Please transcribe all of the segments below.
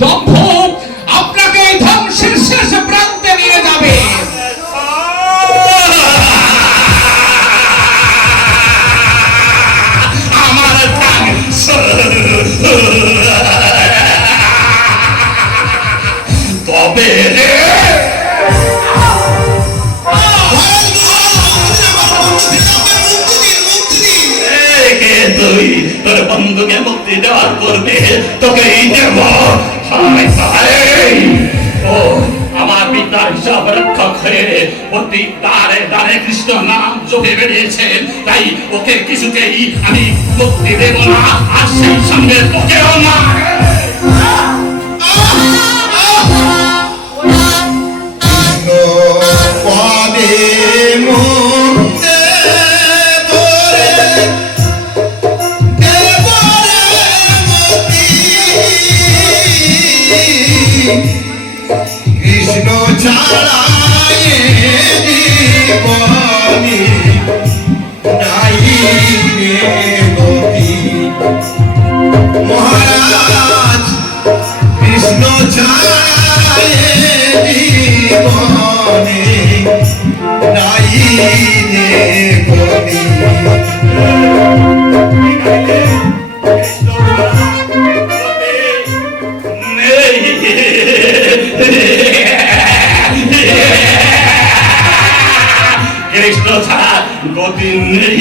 দম্ভ আপনাকে ধ্বংসের শেষ তুই তোর বন্ধুকে মুক্তি দেওয়ার পূর্বে তোকেই দেব। ও, আমার পিতার হিসাব রক্ষক হয়ে প্রতি দ্বারে দ্বারে কৃষ্ণ নাম চোখে বেরিয়েছে। তাই ওকে কিছুতেই আমি মুক্তি দেব না, আর সেই সঙ্গে তোকেও না। কৃষ্ণ ছাড়া গতি নেই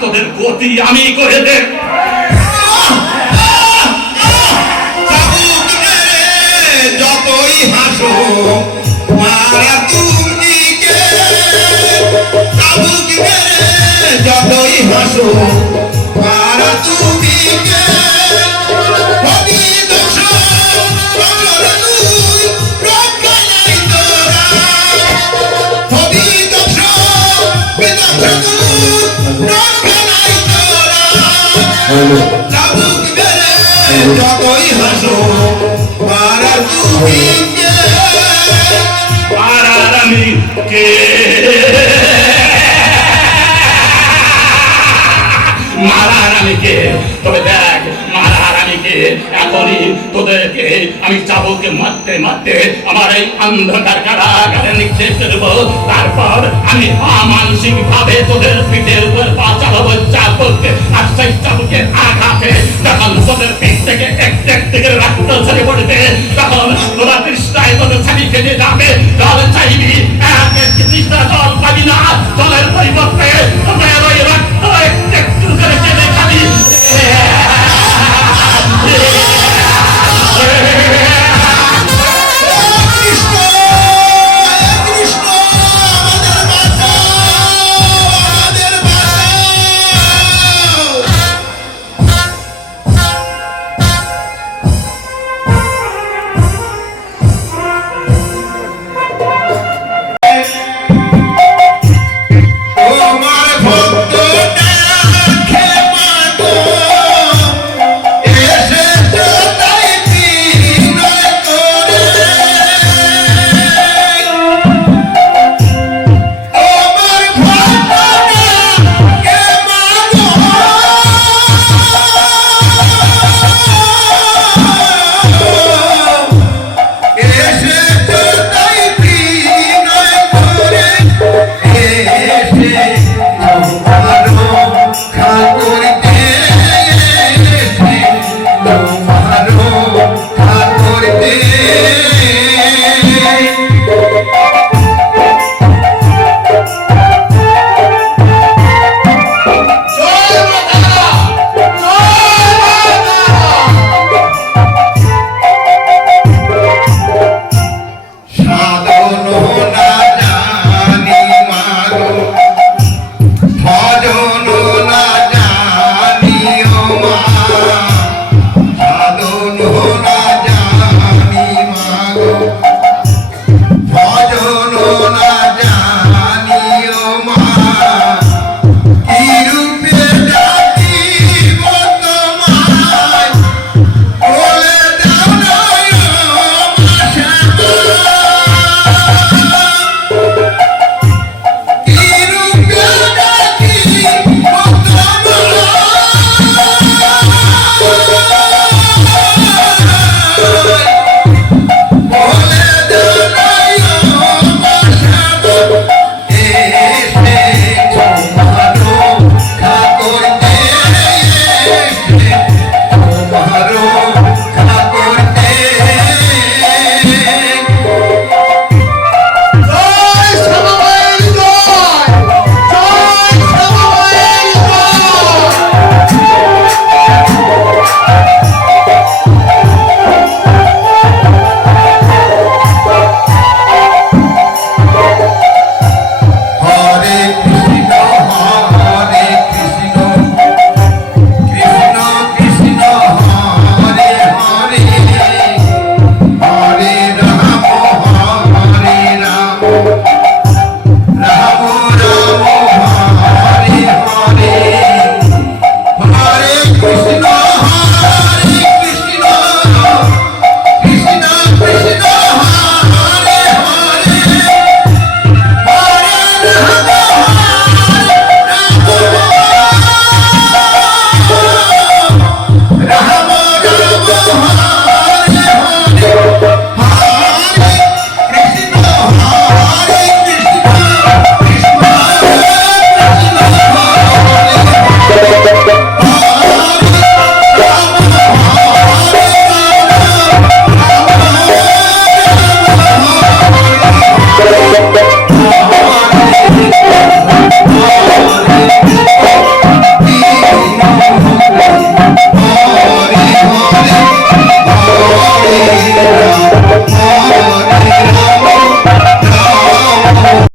তোদের গতি আমি করে দেব। নাই তোরা চাবুক মেরে যতই হাসো মারা তুমি কে মারার আমি কে তবে দেখ মারার আমি কে এখনই তোদেরকে আমি চাবুকে মারতে মারতে আমার এই অন্ধকার কারাগারে নিক্ষেপ করব তারপর আমি অমানসিক ভাবে তোদের পিঠের উপর পা চালাবো চাবুকে আর সেই চাবুকে আঘাতে যখন তোদের পিঠ থেকে এক এক থেকে রাখতে ছেড়ে পড়বে, তখন তোরা তৃষ্ণায় তোদের ছাড়ি ফেলে যাবে। তাহলে